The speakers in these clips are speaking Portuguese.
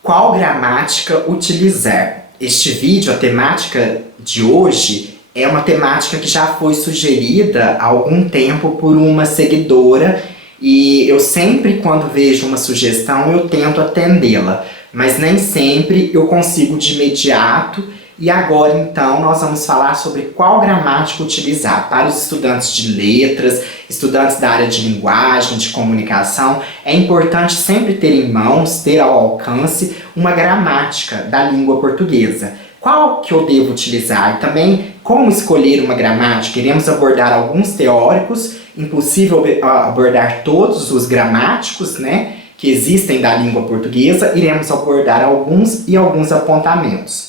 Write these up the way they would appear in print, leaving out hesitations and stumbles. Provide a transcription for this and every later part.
Qual gramática utilizar? Este vídeo, a temática de hoje, é uma temática que já foi sugerida há algum tempo por uma seguidora e eu sempre, quando vejo uma sugestão, eu tento atendê-la, mas nem sempre eu consigo de imediato. E agora, então, nós vamos falar sobre qual gramática utilizar. Para os estudantes de letras, estudantes da área de linguagem, de comunicação, é importante sempre ter em mãos, ter ao alcance, uma gramática da língua portuguesa. Qual que eu devo utilizar? E também, como escolher uma gramática? Iremos abordar alguns teóricos, impossível abordar todos os gramáticos, né, que existem da língua portuguesa. Iremos abordar alguns e alguns apontamentos.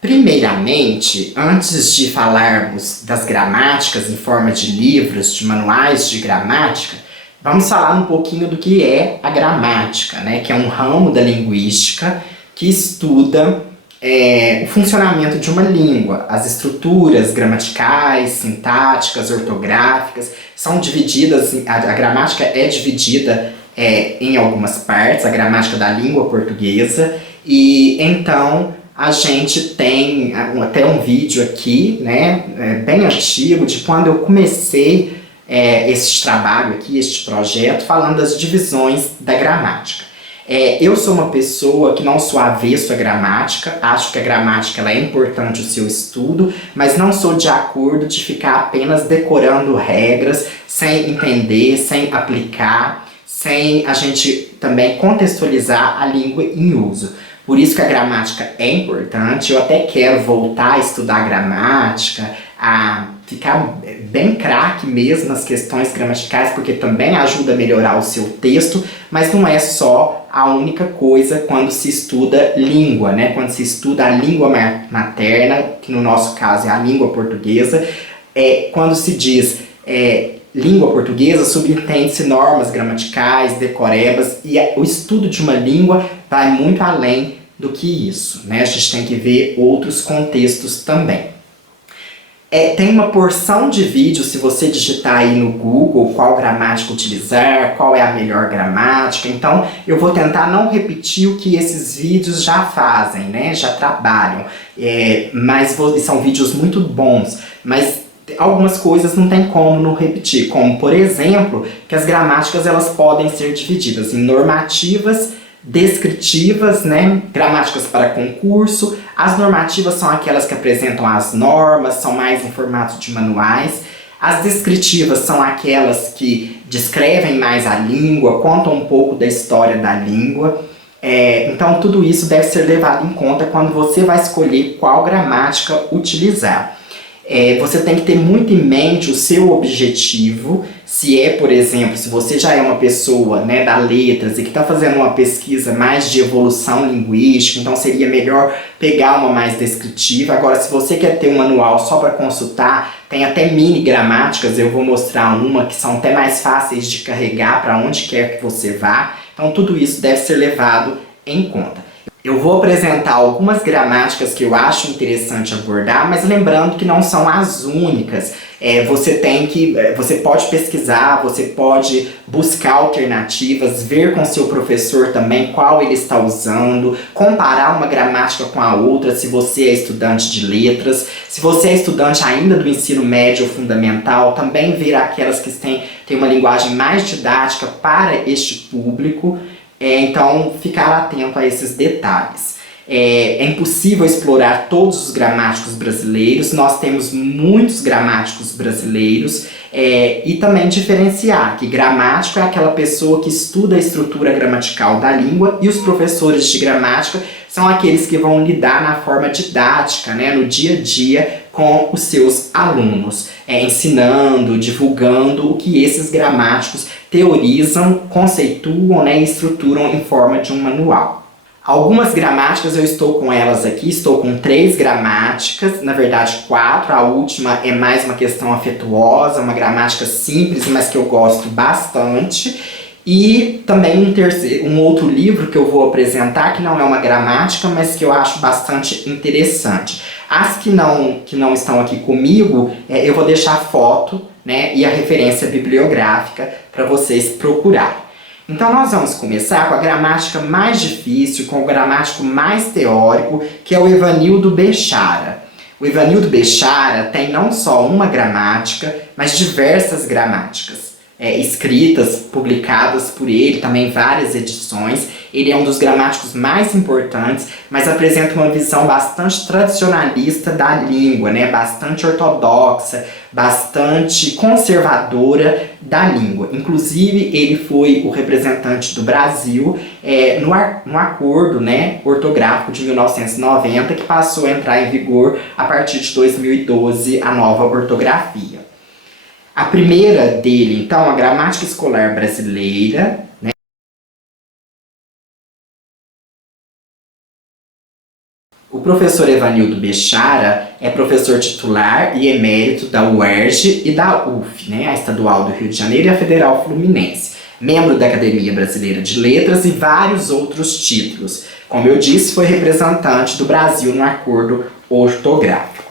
Primeiramente, antes de falarmos das gramáticas em forma de livros, de manuais de gramática, vamos falar um pouquinho do que é a gramática, né? Que é um ramo da linguística que estuda o funcionamento de uma língua. As estruturas gramaticais, sintáticas, ortográficas são divididas, a gramática é dividida em algumas partes, a gramática da língua portuguesa, e então a gente tem até um vídeo aqui, né, bem antigo, de quando eu comecei este trabalho aqui, este projeto, falando das divisões da gramática. Eu sou uma pessoa que não sou avesso à gramática, acho que a gramática ela é importante o seu estudo, mas não sou de acordo de ficar apenas decorando regras, sem entender, sem aplicar, sem a gente também contextualizar a língua em uso. Por isso que a gramática é importante, eu até quero voltar a estudar gramática, a ficar bem craque mesmo nas questões gramaticais, porque também ajuda a melhorar o seu texto, mas não é só a única coisa quando se estuda língua, né? Quando se estuda a língua materna, que no nosso caso é a língua portuguesa, quando se diz língua portuguesa, subentende-se normas gramaticais, decorebas, e o estudo de uma língua vai muito além do que isso, né? A gente tem que ver outros contextos também. Tem uma porção de vídeos, se você digitar aí no Google qual gramática utilizar, qual é a melhor gramática, então eu vou tentar não repetir o que esses vídeos já fazem, né? Já trabalham, mas são vídeos muito bons, mas algumas coisas não tem como não repetir, como por exemplo, que as gramáticas elas podem ser divididas em normativas, descritivas, né? Gramáticas para concurso. As normativas são aquelas que apresentam as normas, são mais em formato de manuais. As descritivas são aquelas que descrevem mais a língua, contam um pouco da história da língua. Então tudo isso deve ser levado em conta quando você vai escolher qual gramática utilizar. Você tem que ter muito em mente o seu objetivo, se por exemplo, se você já é uma pessoa, né, da letras e que está fazendo uma pesquisa mais de evolução linguística, então seria melhor pegar uma mais descritiva. Agora, se você quer ter um manual só para consultar, tem até mini gramáticas, eu vou mostrar uma que são até mais fáceis de carregar para onde quer que você vá, então tudo isso deve ser levado em conta. Eu vou apresentar algumas gramáticas que eu acho interessante abordar, mas lembrando que não são as únicas. Você pode pesquisar, você pode buscar alternativas, ver com seu professor também qual ele está usando, comparar uma gramática com a outra se você é estudante de letras. Se você é estudante ainda do ensino médio ou fundamental, também ver aquelas que têm uma linguagem mais didática para este público. Então, ficar atento a esses detalhes. É impossível explorar todos os gramáticos brasileiros, nós temos muitos gramáticos brasileiros, e também diferenciar que gramático é aquela pessoa que estuda a estrutura gramatical da língua e os professores de gramática são aqueles que vão lidar na forma didática, né, no dia a dia com os seus alunos, ensinando, divulgando o que esses gramáticos teorizam, conceituam, né, e estruturam em forma de um manual. Algumas gramáticas eu estou com elas aqui, estou com 3 gramáticas, na verdade 4, a última é mais uma questão afetuosa, uma gramática simples, mas que eu gosto bastante. E também um outro livro que eu vou apresentar, que não é uma gramática, mas que eu acho bastante interessante. As que não estão aqui comigo, eu vou deixar a foto, né, e a referência bibliográfica para vocês procurarem. Então nós vamos começar com a gramática mais difícil, com o gramático mais teórico, que é o Evanildo Bechara. O Evanildo Bechara tem não só uma gramática, mas diversas gramáticas escritas, publicadas por ele, também várias edições. Ele é um dos gramáticos mais importantes, mas apresenta uma visão bastante tradicionalista da língua, né? Bastante ortodoxa, bastante conservadora da língua. Inclusive, ele foi o representante do Brasil no acordo, né, ortográfico de 1990, que passou a entrar em vigor a partir de 2012, a nova ortografia. A primeira dele, então, a Gramática Escolar Brasileira, né? O professor Evanildo Bechara é professor titular e emérito da UERJ e da UF, né, a Estadual do Rio de Janeiro e a Federal Fluminense, membro da Academia Brasileira de Letras e vários outros títulos. Como eu disse, foi representante do Brasil no acordo ortográfico.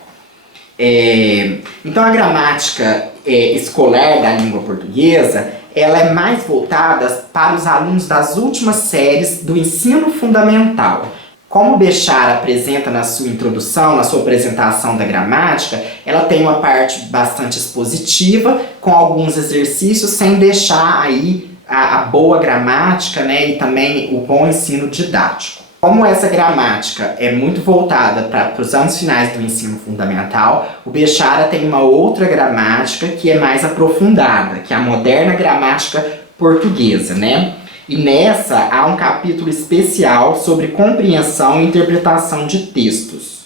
Então a gramática escolar da língua portuguesa, ela é mais voltada para os alunos das últimas séries do ensino fundamental. Como o Bechara apresenta na sua introdução, na sua apresentação da gramática, ela tem uma parte bastante expositiva, com alguns exercícios, sem deixar aí a boa gramática, né, e também o bom ensino didático. Como essa gramática é muito voltada para os anos finais do ensino fundamental, o Bechara tem uma outra gramática que é mais aprofundada, que é a moderna gramática portuguesa, né? E nessa há um capítulo especial sobre compreensão e interpretação de textos.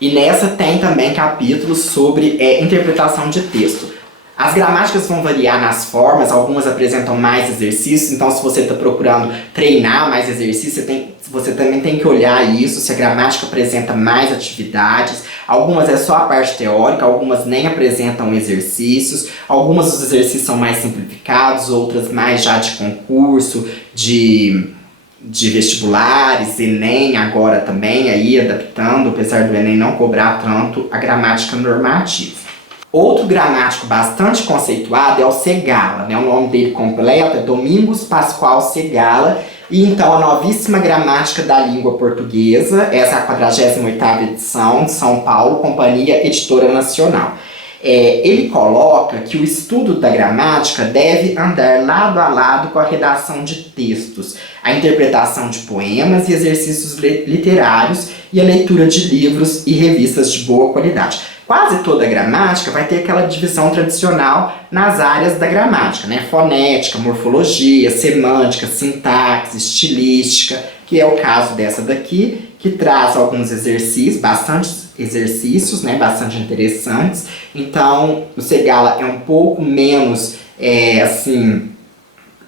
E nessa tem também capítulos sobre interpretação de texto. As gramáticas vão variar nas formas, algumas apresentam mais exercícios, então se você está procurando treinar mais exercícios, você também tem que olhar isso, se a gramática apresenta mais atividades. Algumas é só a parte teórica, algumas nem apresentam exercícios, algumas os exercícios são mais simplificados, outras mais já de concurso, de vestibulares, Enem agora também, aí adaptando, apesar do Enem não cobrar tanto, a gramática normativa. Outro gramático bastante conceituado é o Segala, né? O nome dele completo é Domingos Pascoal Segala, e então a novíssima gramática da língua portuguesa, essa é a 48ª edição de São Paulo, Companhia Editora Nacional. Ele coloca que o estudo da gramática deve andar lado a lado com a redação de textos, a interpretação de poemas e exercícios literários e a leitura de livros e revistas de boa qualidade. Quase toda a gramática vai ter aquela divisão tradicional nas áreas da gramática, né? Fonética, morfologia, semântica, sintaxe, estilística, que é o caso dessa daqui, que traz alguns exercícios, bastante exercícios, né? Bastante interessantes. Então, o Segala é um pouco menos,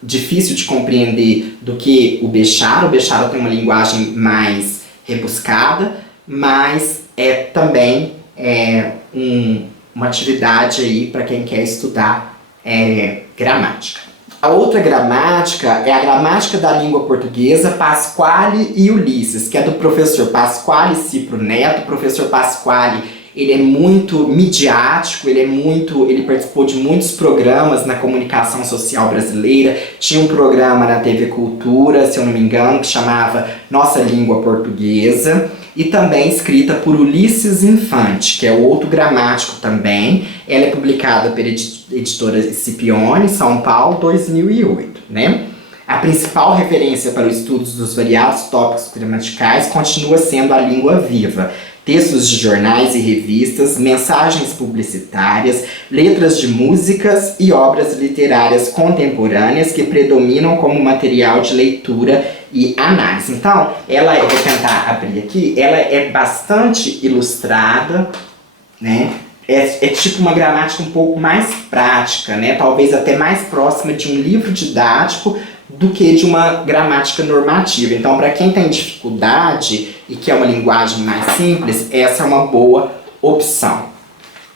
difícil de compreender do que o Bechara. O Bechara tem uma linguagem mais rebuscada, mas também uma atividade aí para quem quer estudar gramática. A outra gramática é a Gramática da Língua Portuguesa, Pasquale e Ulisses, que é do professor Pasquale Cipro Neto. O professor Pasquale, ele é muito midiático, ele participou de muitos programas na comunicação social brasileira. Tinha um programa na TV Cultura, se eu não me engano, que chamava Nossa Língua Portuguesa, e também escrita por Ulisses Infante, que é outro gramático também. Ela é publicada pela editora Scipione, São Paulo, 2008, né? A principal referência para os estudos dos variados tópicos gramaticais continua sendo a língua viva. Textos de jornais e revistas, mensagens publicitárias, letras de músicas e obras literárias contemporâneas que predominam como material de leitura e análise. Então, eu vou tentar abrir aqui, ela é bastante ilustrada, né? É tipo uma gramática um pouco mais prática, né? Talvez até mais próxima de um livro didático do que de uma gramática normativa. Então, para quem tem dificuldade e quer uma linguagem mais simples, essa é uma boa opção.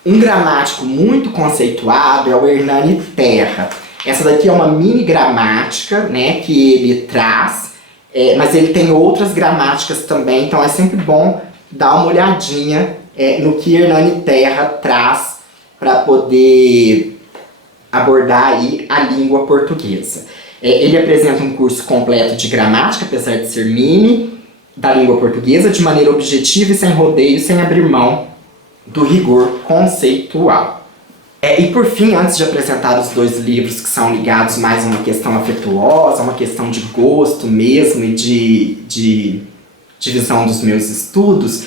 Um gramático muito conceituado é o Hernani Terra. Essa daqui é uma mini gramática, né, que ele traz, Mas ele tem outras gramáticas também, então é sempre bom dar uma olhadinha no que Hernani Terra traz para poder abordar aí a língua portuguesa. Ele apresenta um curso completo de gramática, apesar de ser mini, da língua portuguesa, de maneira objetiva e sem rodeio, sem abrir mão do rigor conceitual. E por fim, antes de apresentar os dois livros que são ligados mais a uma questão afetuosa, uma questão de gosto mesmo e de divisão dos meus estudos,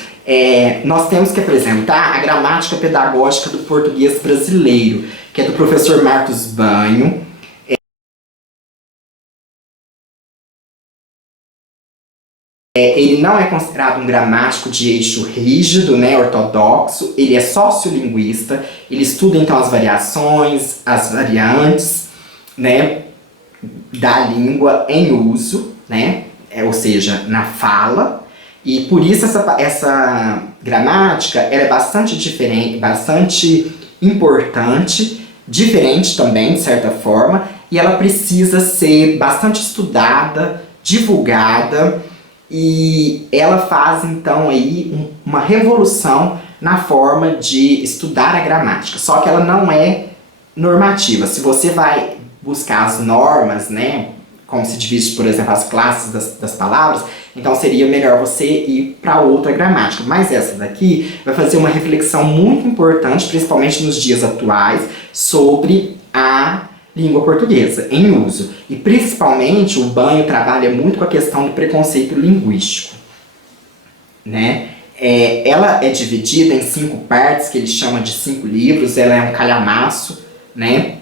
nós temos que apresentar a gramática pedagógica do português brasileiro, que é do professor Marcos Banho. Ele não é considerado um gramático de eixo rígido, né, ortodoxo, ele é sociolinguista, ele estuda então as variações, as variantes, né, da língua em uso, né, ou seja, na fala, e por isso essa gramática ela é bastante diferente, bastante importante, diferente também, de certa forma, e ela precisa ser bastante estudada, divulgada, e ela faz então aí uma revolução na forma de estudar a gramática, só que ela não é normativa. Se você vai buscar as normas, né, como se divide, por exemplo, as classes das palavras, então seria melhor você ir para outra gramática. Mas essa daqui vai fazer uma reflexão muito importante, principalmente nos dias atuais, sobre a língua portuguesa em uso. E principalmente o Banho trabalha muito com a questão do preconceito linguístico, né? Ela é dividida em 5 partes, que ele chama de 5 livros, ela é um calhamaço, né?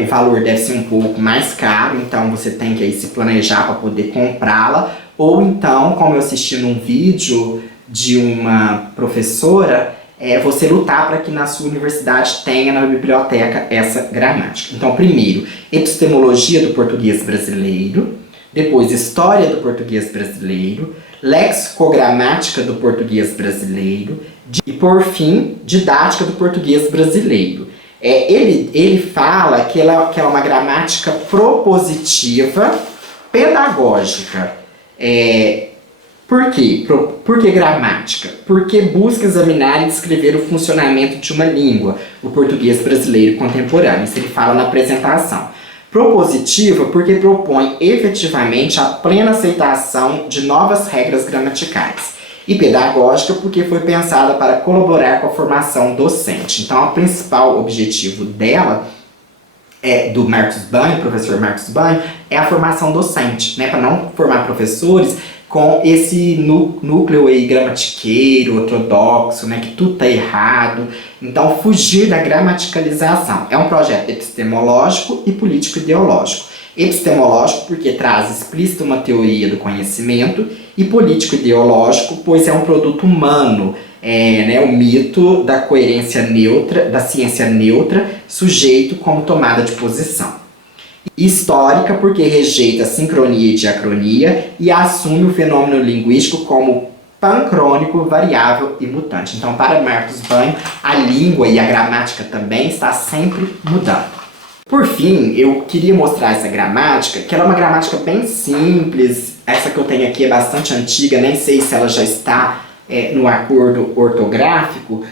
O valor deve ser um pouco mais caro, então você tem que aí se planejar para poder comprá-la, ou então, como eu assisti num vídeo de uma professora, você lutar para que na sua universidade tenha na biblioteca essa gramática. Então, primeiro, epistemologia do português brasileiro, depois história do português brasileiro, lexicogramática do português brasileiro e, por fim, didática do português brasileiro. Ele fala que ela é uma gramática propositiva pedagógica. Por quê? Por que gramática? Porque busca examinar e descrever o funcionamento de uma língua, o português brasileiro contemporâneo. Isso ele fala na apresentação. Propositiva porque propõe efetivamente a plena aceitação de novas regras gramaticais. E pedagógica porque foi pensada para colaborar com a formação docente. Então, o principal objetivo dela, do Marcos Banho, professor Marcos Banho, é a formação docente, né? Para não formar professores com esse núcleo aí gramatiqueiro, ortodoxo, né, que tudo está errado. Então, fugir da gramaticalização. É um projeto epistemológico e político-ideológico. Epistemológico porque traz explícita uma teoria do conhecimento, e político-ideológico pois é um produto humano, o mito da coerência neutra, da ciência neutra, sujeito como tomada de posição. Histórica porque rejeita sincronia e diacronia e assume o fenômeno linguístico como pancrônico, variável e mutante. Então, para Marcos Banho, a língua e a gramática também está sempre mudando. Por fim, eu queria mostrar essa gramática, que ela é uma gramática bem simples. Essa que eu tenho aqui é bastante antiga, nem sei se ela já está no acordo ortográfico,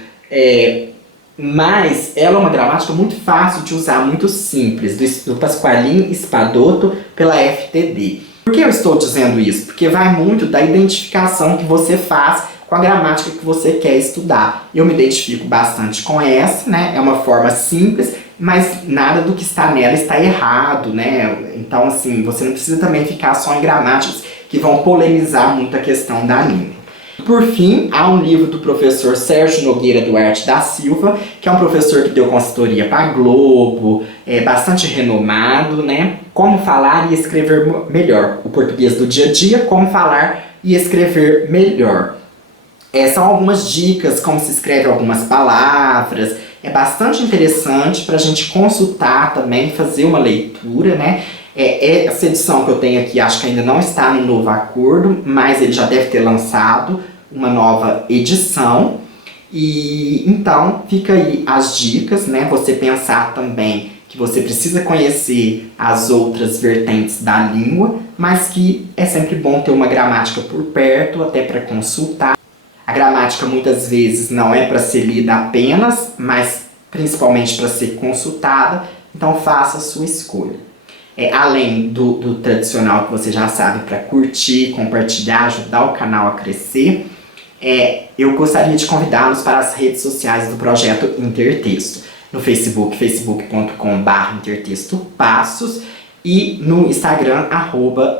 mas ela é uma gramática muito fácil de usar, muito simples, do Pasqualin Spadotto pela FTD. Por que eu estou dizendo isso? Porque vai muito da identificação que você faz com a gramática que você quer estudar. Eu me identifico bastante com essa, né? É uma forma simples, mas nada do que está nela está errado, né? Então, assim, você não precisa também ficar só em gramáticas que vão polemizar muito a questão da língua. Por fim, há um livro do professor Sérgio Nogueira Duarte da Silva, que é um professor que deu consultoria para a Globo, bastante renomado, né? Como falar e escrever melhor. O português do dia a dia, como falar e escrever melhor. São algumas dicas, como se escreve algumas palavras. É bastante interessante para a gente consultar também, fazer uma leitura, né? Essa edição que eu tenho aqui, acho que ainda não está no novo acordo, mas ele já deve ter lançado uma nova edição. E então, fica aí as dicas, né? Você pensar também que você precisa conhecer as outras vertentes da língua, mas que é sempre bom ter uma gramática por perto, até para consultar. A gramática muitas vezes não é para ser lida apenas, mas principalmente para ser consultada, então faça a sua escolha. Além do tradicional que você já sabe, para curtir, compartilhar, ajudar o canal a crescer, eu gostaria de convidá-los para as redes sociais do projeto Intertexto. No Facebook, facebook.com/intertextopassos, e no Instagram,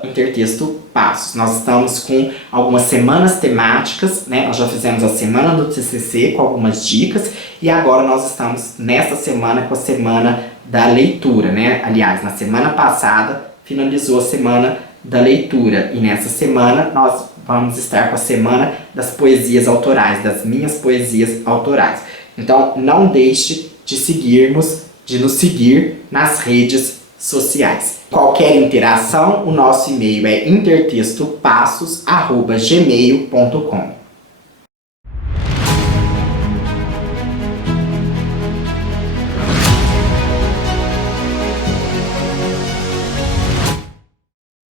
@intertextopassos. Nós estamos com algumas semanas temáticas, né? Nós já fizemos a semana do TCC com algumas dicas, e agora nós estamos nesta semana com a semana da leitura, né? Aliás, na semana passada finalizou a semana da leitura, e nessa semana nós vamos estar com a semana das poesias autorais, das minhas poesias autorais. Então não deixe de nos seguir nas redes sociais. Qualquer interação, o nosso e-mail é intertextopassos@gmail.com.